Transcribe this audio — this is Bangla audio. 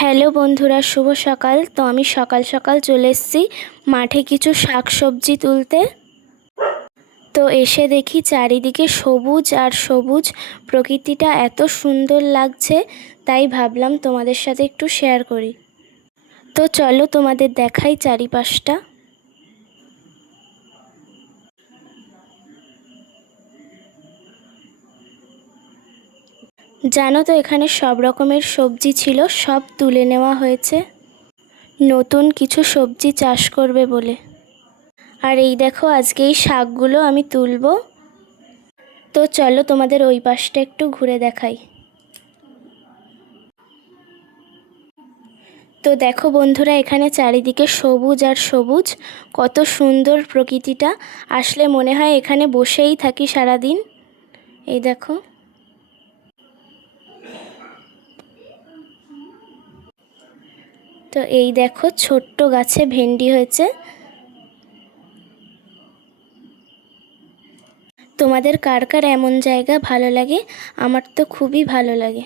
হ্যালো বন্ধুরা, শুভ সকাল। তো আমি সকাল সকাল চলে এসেছি মাঠে কিছু শাক সবজি তুলতে। তো এসে দেখি চারিদিকে সবুজ আর সবুজ, প্রকৃতিটা এত সুন্দর লাগছে, তাই ভাবলাম তোমাদের সাথে একটু শেয়ার করি। তো চলো তোমাদের দেখাই চারিপাশটা। জানো তো এখানে সব রকমের সবজি ছিল, সব তুলে নেওয়া হয়েছে নতুন কিছু সবজি চাষ করবে বলে। আর এই দেখো, আজকে এই শাকগুলো আমি তুলবো। তো চলো তোমাদের ওই পাশটা একটু ঘুরে দেখাই। তো দেখো বন্ধুরা, এখানে চারিদিকে সবুজ আর সবুজ, কত সুন্দর প্রকৃতিটা। আসলে মনে হয় এখানে বসেই থাকি সারাদিন। এই দেখো। তো এই দেখো, ছোট্ট গাছে ভেন্ডি হয়েছে। তোমাদের কার কার এমন জায়গা ভালো লাগে? আমার তো খুবই ভালো লাগে।